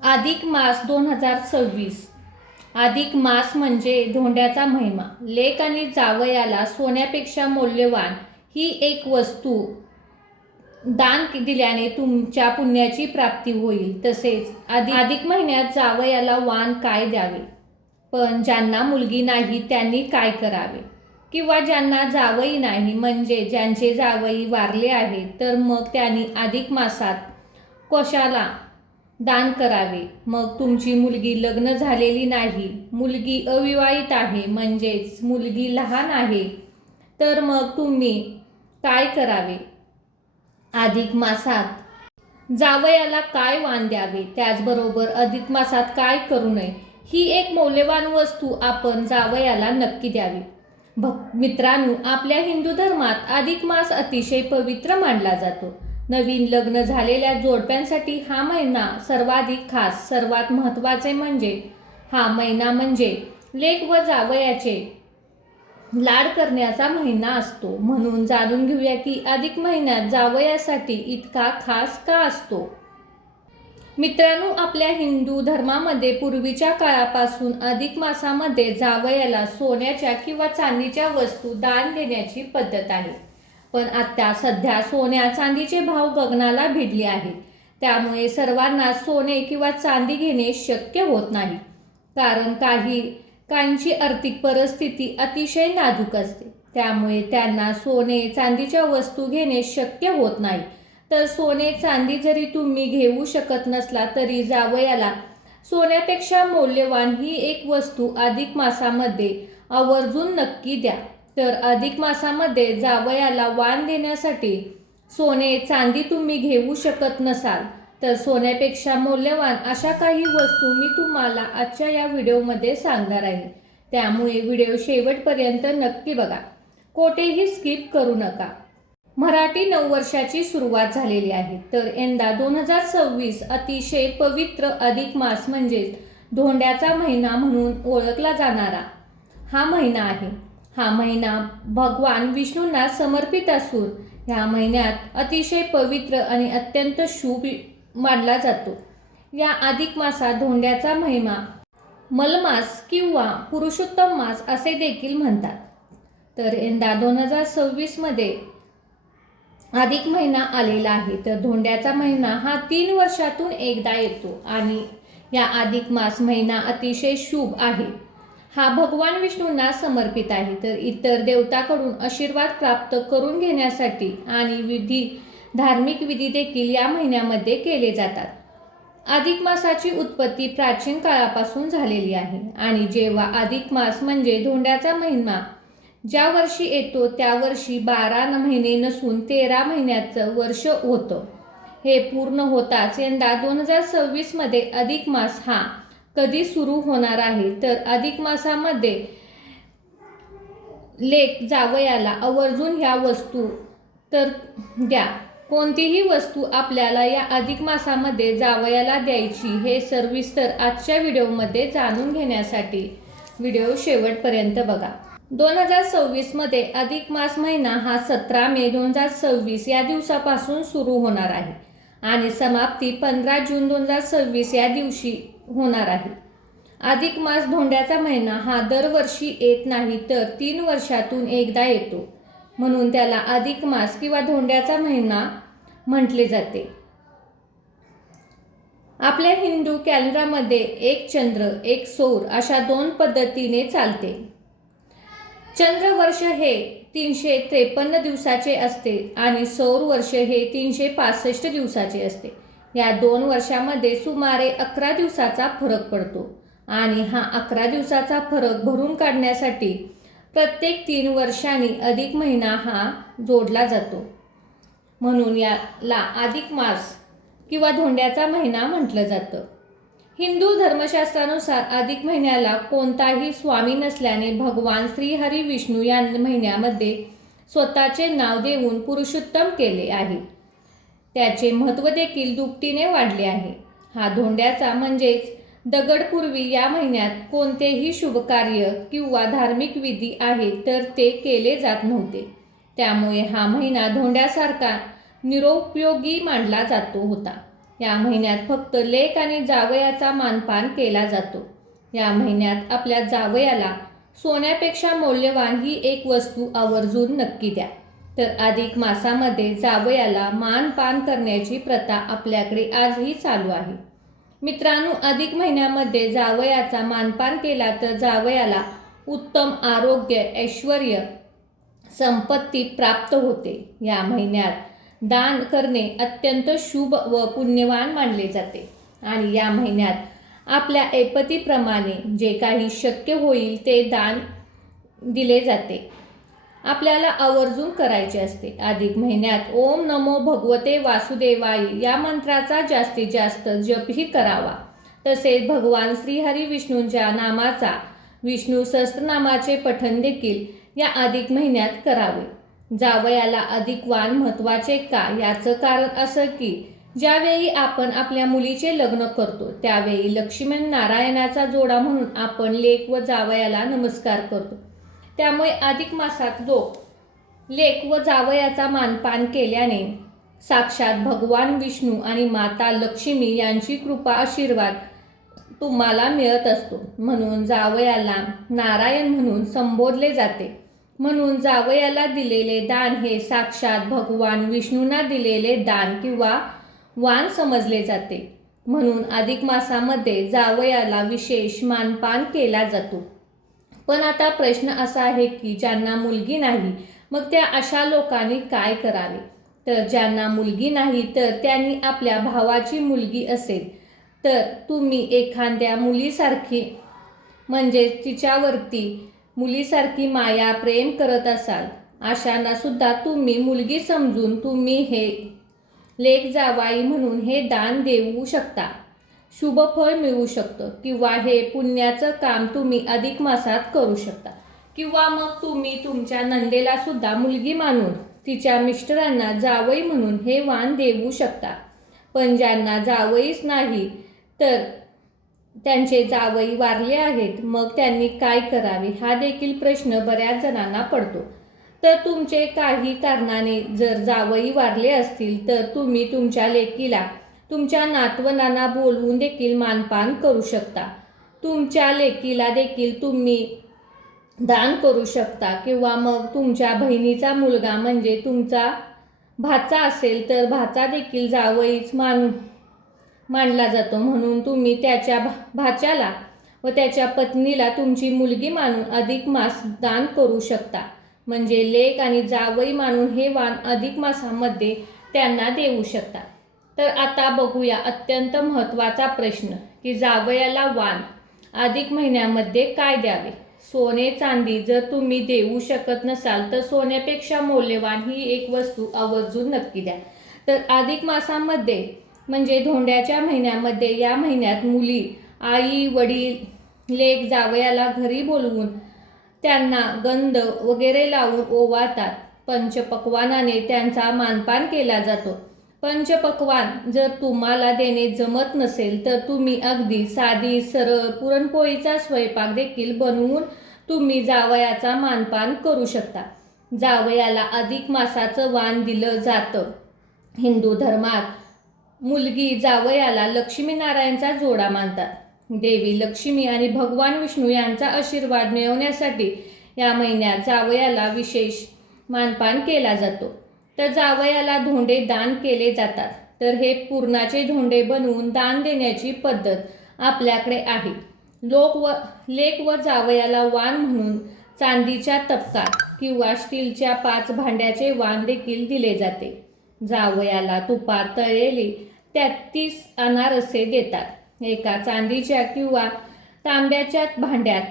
अधिक मास 2026. अधिक मास म्हणजे धोंड्याचा महिमा. लेक आणि जावयाला सोन्यापेक्षा मौल्यवान ही एक वस्तू दान दिल्याने तुमच्या पुण्याची प्राप्ती होईल. तसेच अधिक महिन्यात जावयाला वाण काय द्यावे, पण ज्यांना मुलगी नाही त्यांनी काय करावे, किंवा ज्यांना जावई नाही म्हणजे ज्यांचे जावई वारले आहे तर मग त्यांनी अधिक मासात कशाला दान करावे. मग तुमची मुलगी लग्न झालेली नाही, मुलगी अविवाहित आहे म्हणजेच मुलगी लहान आहे, तर मग तुम्ही काय करावे. अधिक मासात जावयाला काय वाण द्यावे, त्याचबरोबर अधिक मासात काय करू नये, ही एक मौल्यवान वस्तू आपण जावयाला नक्की द्यावी. मित्रांनो, आपल्या हिंदू धर्मात अधिक मास अतिशय पवित्र मानला जातो. नवीन लग्न झालेल्या जोडप्यांसाठी हा महिना सर्वाधिक खास. सर्वात महत्त्वाचे म्हणजे हा महिना म्हणजे लेक व जावयाचे लाड करण्याचा महिना असतो. म्हणून जाणून घेऊया की अधिक महिन्यात जावयासाठी इतका खास का असतो. मित्रांनो, आपल्या हिंदू धर्मामध्ये पूर्वीच्या काळापासून अधिक मासामध्ये जावयाला सोन्याच्या किंवा चांदीच्या वस्तू दान देण्याची पद्धत आहे. पण आता सध्या सोन्या चांदीचे भाव गगनाला भिडले आहेत. त्यामुळे सर्वांना सोने किंवा चांदी घेणे शक्य होत नाही, कारण काहींची आर्थिक परिस्थिती अतिशय नाजूक असते. त्यामुळे त्यांना सोने चांदीच्या वस्तू घेणे शक्य होत नाही. तर सोने चांदी जरी तुम्ही घेऊ शकत नसला तरी जावयाला सोन्यापेक्षा मौल्यवान ही एक वस्तू अधिक मासामध्ये आवर्जून नक्की द्या. तर अधिक मासामध्ये जावयाला वाण देण्यासाठी सोने चांदी तुम्ही घेऊ शकत नसाल तर सोन्यापेक्षा मौल्यवान अशा काही वस्तू मी तुम्हाला आजच्या या व्हिडिओमध्ये सांगणार आहे. त्यामुळे व्हिडिओ शेवटपर्यंत नक्की बघा, कोठेही स्किप करू नका. मराठी नववर्षाची सुरुवात झालेली आहे. तर यंदा 2026 अतिशय पवित्र अधिक मास म्हणजेच धोंड्याचा महिना म्हणून ओळखला जाणारा हा महिना आहे. हा महिना भगवान विष्णूंना समर्पित असून ह्या महिन्यात अतिशय पवित्र आणि अत्यंत शुभ मानला जातो. या अधिक मासात धोंड्याचा महिमा मलमास किंवा पुरुषोत्तम मास असे देखील म्हणतात. तर यंदा 2026 मध्ये अधिक महिना आलेला आहे. तर धोंड्याचा महिना हा 3 वर्षातून एकदा येतो आणि या अधिक मास महिना अतिशय शुभ आहे. हा भगवान विष्णूंना समर्पित आहे. तर इतर देवताकडून आशीर्वाद प्राप्त करून घेण्यासाठी आणि धार्मिक विधी देखील या महिन्यामध्ये केले जातात. अधिक मासाची उत्पत्ती प्राचीन काळापासून झालेली आहे आणि जेव्हा अधिक मास म्हणजे धोंड्याचा महिना ज्या वर्षी येतो त्या वर्षी 12 महिने नसून 13 महिन्याचं वर्ष होतं. हे पूर्ण होताच यंदा 2026 मध्ये अधिक मास हा कधी सुरू होणार आहे. तर अधिक मासामध्ये लेक जावयाला आवर्जून ह्या वस्तू तर द्या. कोणतीही वस्तू आपल्याला या अधिक मासामध्ये जावयाला द्यायची हे सविस्तर आजच्या व्हिडिओमध्ये जाणून घेण्यासाठी व्हिडिओ शेवटपर्यंत बघा. 2026 मध्ये अधिक मास महिना हा 17 मे 2026 या दिवसापासून सुरू होणार आहे आणि समाप्ती 15 जून 2026 या दिवशी होणार आहे. अधिक मास धोंड्याचा महिना हा दरवर्षी येत नाही तर 3 वर्षातून एकदा येतो. म्हणून त्याला अधिक मास किंवा धोंड्याचा महिना म्हटले जाते. आपल्या हिंदू कॅलेंडरमध्ये एक चंद्र एक सौर अशा 2 पद्धतीने चालते. चंद्र वर्ष हे 353 दिवसाचे असते आणि सौर वर्ष हे 365 दिवसाचे असते. या 2 वर्षामध्ये सुमारे 11 दिवसाचा फरक पडतो आणि हा 11 दिवसाचा फरक भरून काढण्यासाठी प्रत्येक 3 वर्षांनी अधिक महिना हा जोडला जातो. म्हणून याला अधिक मास किंवा धोंड्याचा महिना म्हटलं जातं. हिंदू धर्मशास्त्रानुसार अधिक महिन्याला कोणताही स्वामी नसल्याने भगवान श्रीहरी विष्णू या महिन्यामध्ये स्वतःचे नाव देऊन पुरुषोत्तम केले आहे. त्याचे महत्त्व देखील दुपटीने वाढले आहे. हा धोंड्याचा म्हणजेच दगडपूर्वी या महिन्यात कोणतेही शुभकार्य किंवा धार्मिक विधी आहे तर ते केले जात नव्हते. त्यामुळे हा महिना धोंड्यासारखा निरुपयोगी मानला जातो होता. या महिन्यात फक्त लेक आणि जावयाचा मानपान केला जातो. या महिन्यात आपल्या जावयाला सोन्यापेक्षा मौल्यवान ही एक वस्तू आवर्जून नक्की द्या. तर अधिक मासामध्ये जावयाला मानपान करण्याची प्रथा आपल्याकडे आजही चालू आहे. मित्रांनो, अधिक महिन्यामध्ये जावयाचा मानपान केला तर जावयाला उत्तम आरोग्य, ऐश्वर्य, संपत्ती प्राप्त होते. या महिन्यात दान करणे अत्यंत शुभ व पुण्यवान मानले जाते आणि या महिन्यात आपल्या ऐपतीप्रमाणे जे काही शक्य होईल ते दान दिले जाते. आपल्याला आवर्जून करायचे असते. अधिक महिन्यात ओम नमो भगवते वासुदेवाय या मंत्राचा जास्तीत जास्त जपही करावा. तसेच भगवान श्रीहरी विष्णूंच्या नामाचा, विष्णू सहस्त्रनामाचे पठण देखील या अधिक महिन्यात करावे. जावयाला अधिक वाण महत्त्वाचे का? याचं कारण असं की ज्यावेळी आपण आपल्या मुलीचे लग्न करतो त्यावेळी लक्ष्मी नारायणाचा जोडा म्हणून आपण लेक व जावयाला नमस्कार करतो. त्यामुळे अधिक मासात लेक व जावयाचा मानपान केल्याने साक्षात भगवान विष्णू आणि माता लक्ष्मी यांची कृपा आशीर्वाद तुम्हाला मिळत असतो. म्हणून जावयाला नारायण म्हणून संबोधले जाते. म्हणून जावयाला दिलेले दान हे साक्षात भगवान विष्णूंना दिलेले दान किंवा वाण समजले जाते. म्हणून अधिक मासामध्ये जावयाला विशेष मानपान केला जातो. पण आता प्रश्न असा आहे की ज्यांना मुलगी नाही मग त्या अशा लोकांनी काय करावे? तर ज्यांना मुलगी नाही तर त्यांनी आपल्या भावाची मुलगी असेल तर तुम्ही एखाद्या मुलीसारखी म्हणजे तिच्यावरती मुलीसारखी माया प्रेम करत असाल अशांना सुद्धा तुम्ही मुलगी समजून तुम्ही हे लेक जावाई म्हणून हे दान देऊ शकता. शुभ फळ मिळू शकतं किंवा हे पुण्याचं काम तुम्ही अधिक मासात करू शकता. किंवा मग तुम्ही तुमच्या नंदेला सुद्धा मुलगी मानून तिच्या मिस्टरांना जावई म्हणून हे वाण देऊ शकता. पण ज्यांना जावईच नाही तर त्यांचे जावई वारले आहेत मग त्यांनी काय करावे हा देखील प्रश्न बऱ्याच जणांना पडतो. तर तुमचे काही कारणाने जर जावई वारले असतील तर तुम्ही तुमच्या लेकीला तुमच्या नातवंडांना बोलवून देखील मानपान करू शकता. तुमच्या लेकीला देखील तुम्ही दान करू शकता किंवा मग तुमच्या बहिणीचा मुलगा म्हणजे तुमचा भाचा असेल तर भाचा देखील जावईच मानला जातो. म्हणून तुम्ही त्याच्या भाच्याला व त्याच्या पत्नीला तुमची मुलगी मानून अधिक मास दान करू शकता. म्हणजे लेक आणि जावई मानून हे वाण अधिक मासामध्ये त्यांना देऊ शकता. तर आता बघूया अत्यंत महत्त्वाचा प्रश्न की जावयाला वाण अधिक महिन्यामध्ये काय द्यावे? सोने चांदी जर तुम्ही देऊ शकत नसाल तर सोन्यापेक्षा मौल्यवान ही एक वस्तू आवर्जून नक्की द्या. तर अधिक मासामध्ये म्हणजे धोंड्याच्या महिन्यामध्ये या महिन्यात मुली, आई, वडील, लेक जावयाला घरी बोलवून त्यांना गंध वगैरे लावून ओवाळतात. पंचपक्वानाने त्यांचा मानपान केला जातो. पंचपक्वान जर तुम्हाला देणे जमत नसेल तर तुम्ही अगदी साधी सरळ पुरणपोळीचा स्वयंपाक देखील बनवून तुम्ही जावयाचा मानपान करू शकता. जावयाला अधिक मासाचं वाण दिलं जातं. हिंदू धर्मात मुलगी जावयाला लक्ष्मीनारायणचा जोडा मानतात. देवी लक्ष्मी आणि भगवान विष्णू यांचा आशीर्वाद मिळवण्यासाठी या महिन्यात जावयाला विशेष मानपान केला जातो. तर जावयाला धोंडे दान केले जातात. तर हे पुरणाचे धोंडे बनवून दान देण्याची पद्धत आपल्याकडे आहे. लेक व जावयाला वाण म्हणून चांदीच्या तपकात किंवा स्टीलच्या 5 भांड्याचे वाण देखील दिले जाते. जावयाला तुपात तळलेली 33 अनारसे देतात. एका चांदीच्या किंवा तांब्याच्या भांड्यात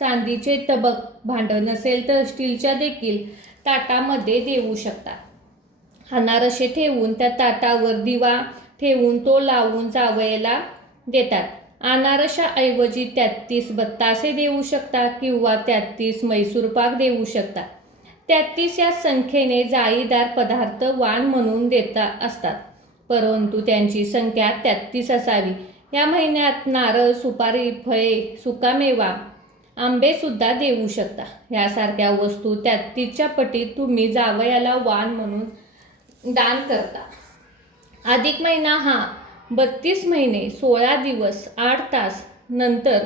चांदीचे तबक भांडं नसेल तर स्टीलच्या देखील ताटामध्ये देऊ शकतात. अनारसे ठेवून त्या ताटावर दिवा ठेवून तो लावून जावयाला देतात. अनारशाऐवजी 33 बत्तासे देऊ शकता किंवा 33 मैसूर पाक देऊ शकता. 33 या संख्येने जाळीदार पदार्थ वाण म्हणून देता असतात परंतु त्यांची संख्या 33 असावी. या महिन्यात नारळ, सुपारी, फळे, सुकामेवा, आंबे सुद्धा देऊ शकता. यासारख्या वस्तू 33च्या पटीत तुम्ही जावयाला वाण म्हणून दान करता. अधिक महिना हा 32 महिने 16 दिवस 8 तास नंतर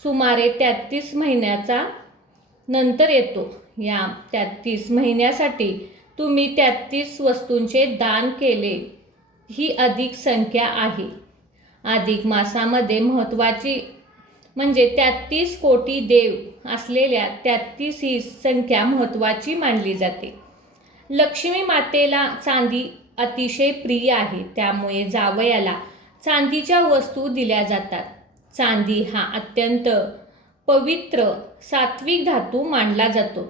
सुमारे 33 महिन्याचा नंतर येतो. या 33 महिन्यासाठी तुम्ही 33 वस्तूंचे दान केले ही अधिक संख्या आहे. अधिक मासामध्ये महत्त्वाची म्हणजे 33 कोटी देव असलेल्या 33 ही संख्या महत्त्वाची मानली जाते. लक्ष्मी मातेला चांदी अतिशय प्रिय आहे, त्यामुळे जावयाला चांदीच्या वस्तू दिल्या जातात. चांदी हा अत्यंत पवित्र सात्विक धातू मानला जातो.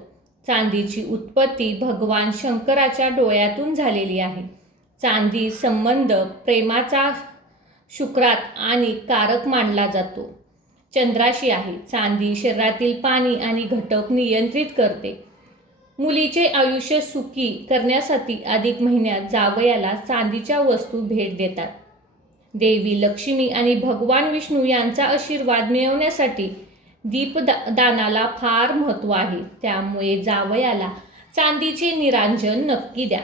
चांदीची उत्पत्ती भगवान शंकराच्या डोळ्यातून झालेली आहे. चांदी संबंध प्रेमाचा शुक्रात आणि कारक मानला जातो. चंद्राशी आहे. चांदी शरीरातील पाणी आणि घटक नियंत्रित करते. मुलीचे आयुष्य सुखी करण्यासाठी अधिक महिन्यात जावयाला चांदीच्या वस्तू भेट देतात. देवी लक्ष्मी आणि भगवान विष्णू यांचा आशीर्वाद मिळवण्यासाठी दीपदानाला फार महत्त्व आहे. त्यामुळे जावयाला चांदीचे निरांजन नक्की द्या.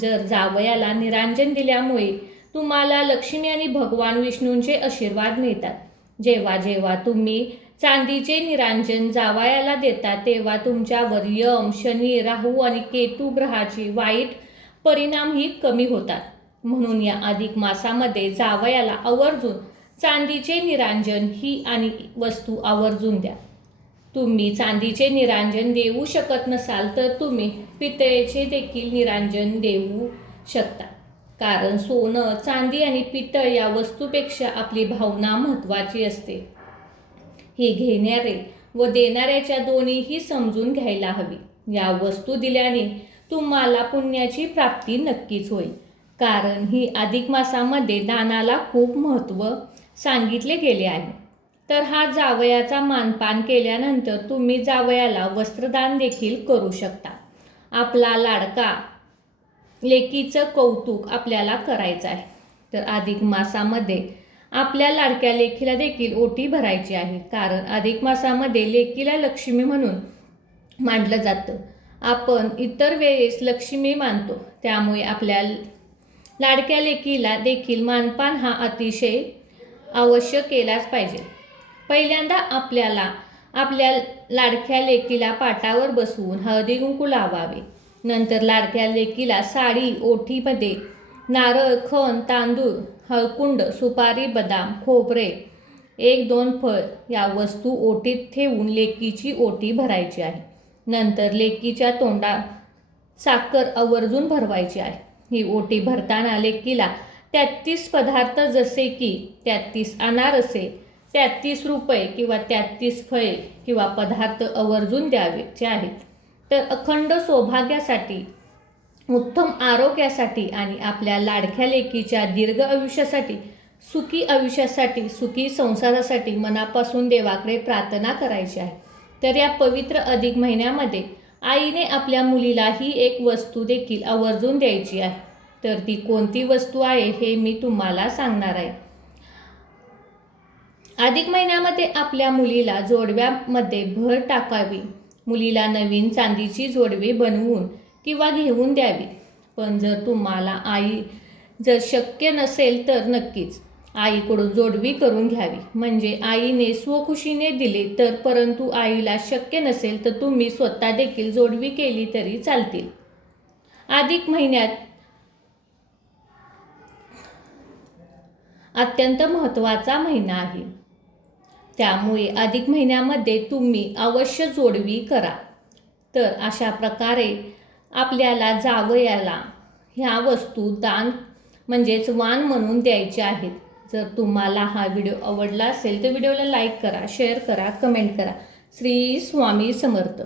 जर जावयाला निरांजन दिल्यामुळे तुम्हाला लक्ष्मी आणि भगवान विष्णूंचे आशीर्वाद मिळतात. जेव्हा जेव्हा तुम्ही चांदीचे निरांजन जावयाला देता तेव्हा तुमच्यावर यम, शनी, राहू आणि केतू ग्रहाचे वाईट परिणामही कमी होतात. म्हणून या अधिक मासामध्ये जावयाला आवर्जून चांदीचे निरांजन ही आणि वस्तू आवर्जून द्या. तुम्ही चांदीचे निरांजन देऊ शकत नसाल तर तुम्ही पितळेचे देखील निरांजन देऊ शकता. कारण सोनं, चांदी आणि पितळ या वस्तूपेक्षा आपली भावना महत्त्वाची असते. हे घेणारे व देणाऱ्याच्या दोन्हीही समजून घ्यायला हवी. या वस्तू दिल्याने तुम्हाला पुण्याची प्राप्ती नक्कीच होईल. कारण ही अधिक मासामध्ये दानाला खूप महत्त्व सांगितले गेले आहे. तर हा जावयाचा मानपान केल्यानंतर तुम्ही जावयाला वस्त्रदान देखील करू शकता. आपला लाडका लेकीचं कौतुक आपल्याला करायचं आहे. तर अधिक मासामध्ये आपल्या लाडक्या लेकीला देखील ओटी भरायची आहे. कारण अधिक मासामध्ये लेकीला लक्ष्मी म्हणून मानलं जातं. आपण इतर वेळेस लक्ष्मी मानतो, त्यामुळे आपल्या लाडक्या लेकीला देखील मानपान हा अतिशय आवश्यक केलाच पाहिजे. पहिल्यांदा आपल्याला आपल्या लाडक्या लेकीला पाटावर बसवून हळदी कुंकू लावावे. नंतर लाडक्या लेकीला साडी, ओटीमध्ये नारळ, खण, तांदूळ, हळकुंड, सुपारी, बदाम, खोबरे, 1-2 फळ या वस्तू ओटीत ठेवून लेकीची ओटी भरायची आहे. नंतर लेकीच्या तोंडात साखर आवर्जून भरवायची आहे. ही ओटी भरताना लेकीला 33 पदार्थ जसे की 33 अनारसे, 33 रुपये किंवा 33 फळे किंवा पदार्थ आवर्जून द्यायचे आहेत. तर अखंड सौभाग्यासाठी, उत्तम आरोग्यासाठी आणि आपल्या लाडक्या लेकीच्या दीर्घ आयुष्यासाठी, सुखी आयुष्यासाठी, सुखी संसारासाठी मनापासून देवाकडे प्रार्थना करायची आहे. तर या पवित्र अधिक महिन्यामध्ये आईने आपल्या मुलीला ही एक वस्तू देखील आवर्जून द्यायची आहे. तर ती कोणती वस्तू आहे हे मी तुम्हाला सांगणार आहे. अधिक महिन्यामध्ये आपल्या मुलीला जोडव्यामध्ये भर टाकावी. मुलीला नवीन चांदीची जोडवी बनवून किंवा घेऊन द्यावी. पण जर तुम्हाला जर शक्य नसेल तर नक्कीच आईकडून जोडवी करून घ्यावी. म्हणजे आईने स्वखुशीने दिले तर, परंतु आईला शक्य नसेल तर तुम्ही स्वतः देखील जोडवी केली तरी चालतील. अधिक महिन्यात अत्यंत महत्त्वाचा महिना आहे. त्यामुळे अधिक महिन्यामध्ये तुम्ही अवश्य जोडवी करा. तर अशा प्रकारे आपल्याला जावयाला ह्या वस्तू दान म्हणजेच वाण म्हणून द्यायच्या आहेत. जर तुम्हाला हा व्हिडिओ आवडला असेल तर व्हिडिओला लाईक करा, शेअर करा, कमेंट करा. श्री स्वामी समर्थ.